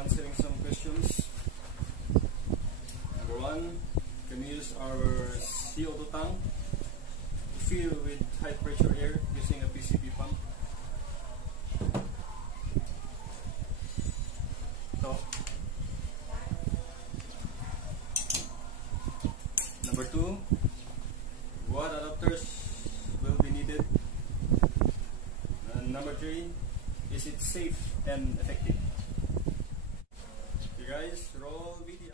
answering some questions. Number one, can we use our CO2 tank to fill with high pressure air using a PCP pump? So, number two, what adapters will be needed? And number three, is it safe and effective? Okay guys, roll video.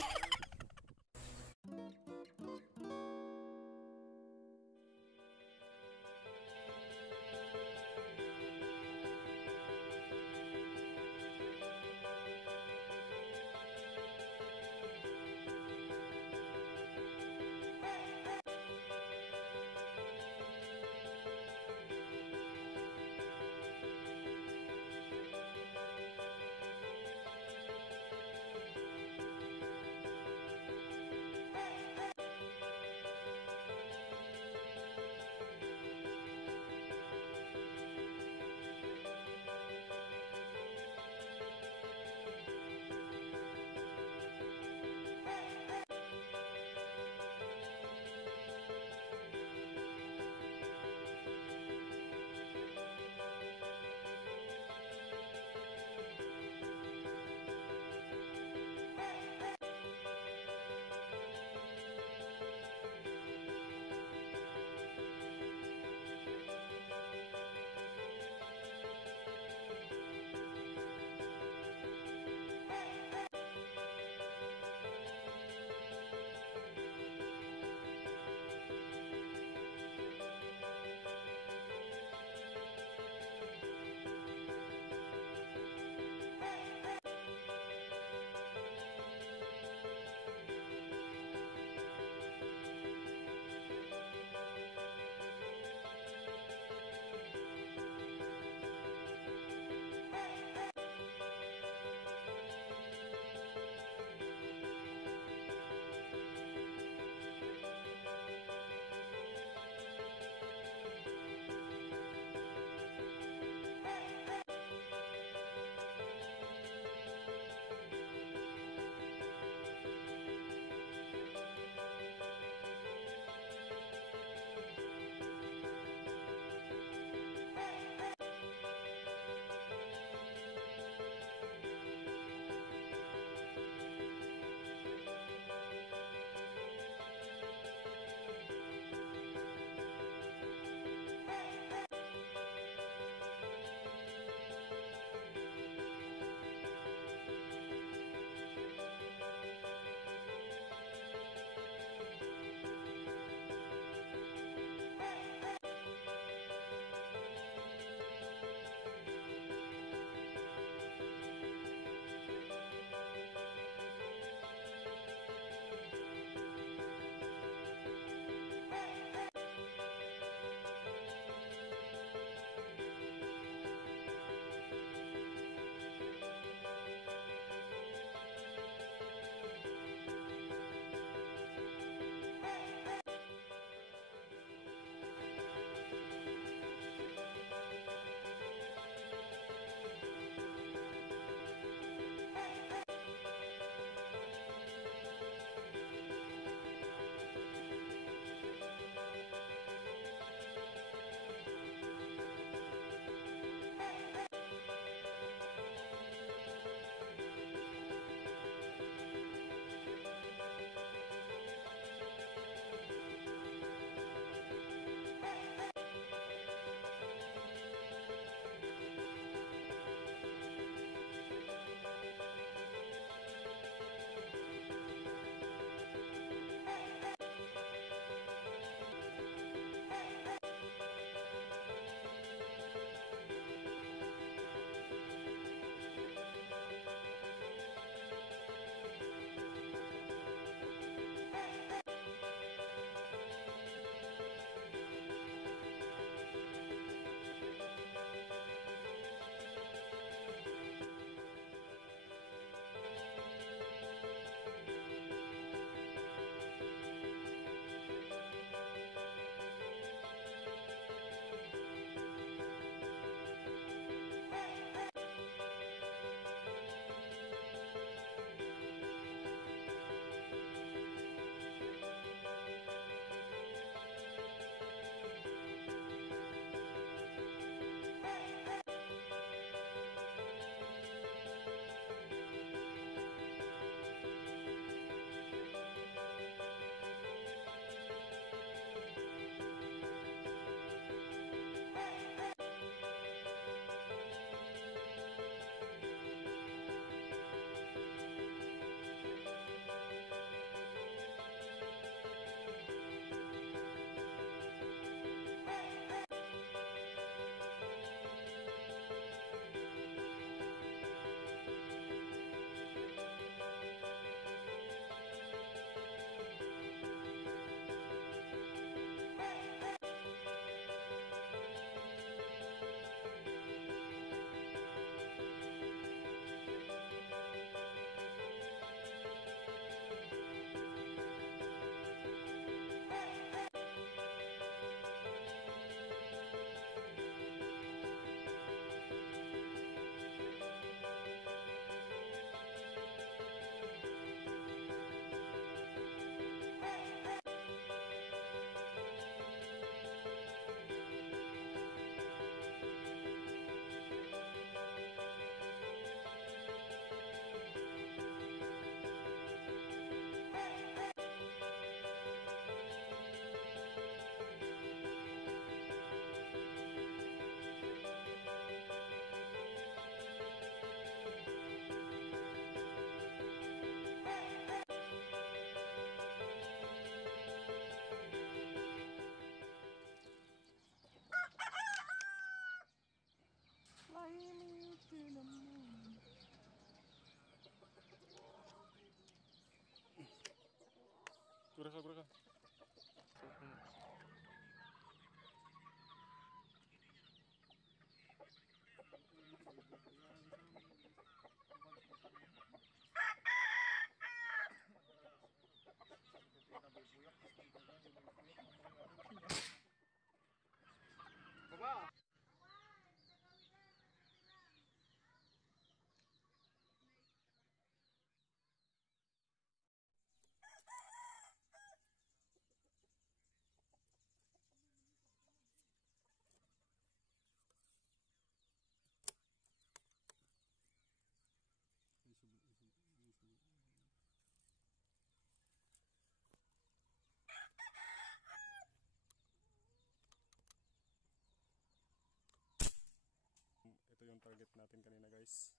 target natin kanina guys.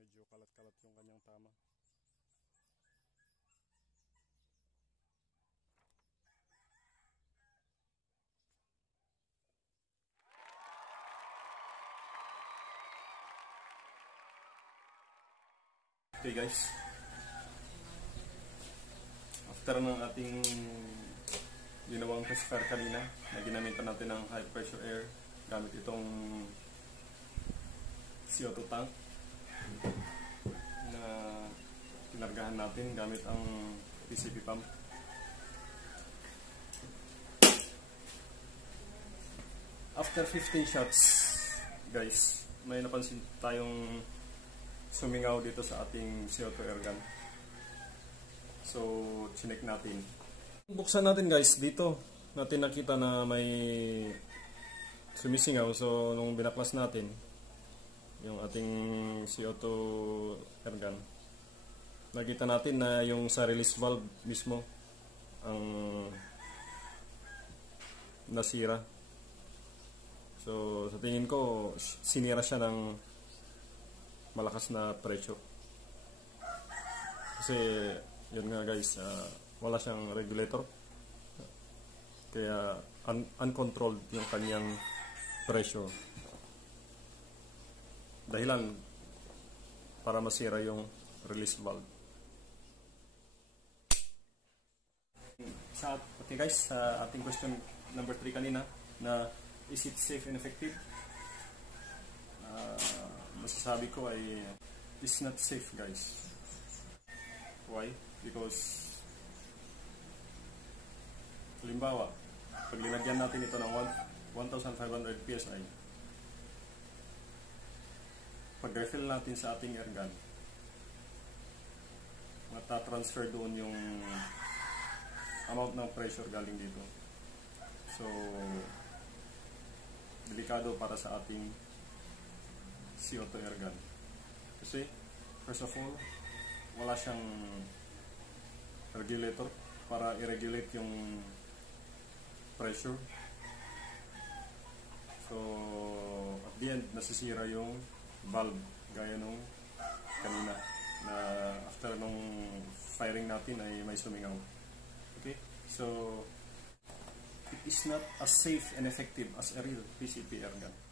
Medyo kalat-kalat yung kanyang tama. Okay guys, after ng ating ginawang test fire kanina na ginamitan natin ng high pressure air gamit itong CO2 tank na kinargahan natin gamit ang PCP pump. After 15 shots guys, may napansin tayong sumingaw dito sa ating CO2 airgun. So, chinek natin. Buksan natin guys, dito natin nakita na may sumisingaw. So, nung binaklas natin yung ating CO2 airgun, nakita natin na yung sa release valve mismo ang nasira. So, sa tingin ko, sinira siya ng malakas na pressure. Kasi, yun nga guys, wala siyang regulator. Kaya, uncontrolled yung kanyang pressure. Dahilan para masira yung release valve. Okay guys, sa ating question number 3 kanina, na is it safe and effective? Masasabi ko ay it's not safe guys. Why? Because halimbawa, pag linagyan natin ito ng 1,500 PSI, pag refill natin sa ating airgun, matatransfer doon yung amount ng pressure galing dito. So, delikado para sa ating CO2 airgun. Kasi, first of all, wala siyang regulator para i-regulate yung pressure. So, at the end, nasisira yung valve gaya nung kanina na after nung firing natin ay may sumingaw. Okay? So, it is not as safe and effective as a real PCP airgun.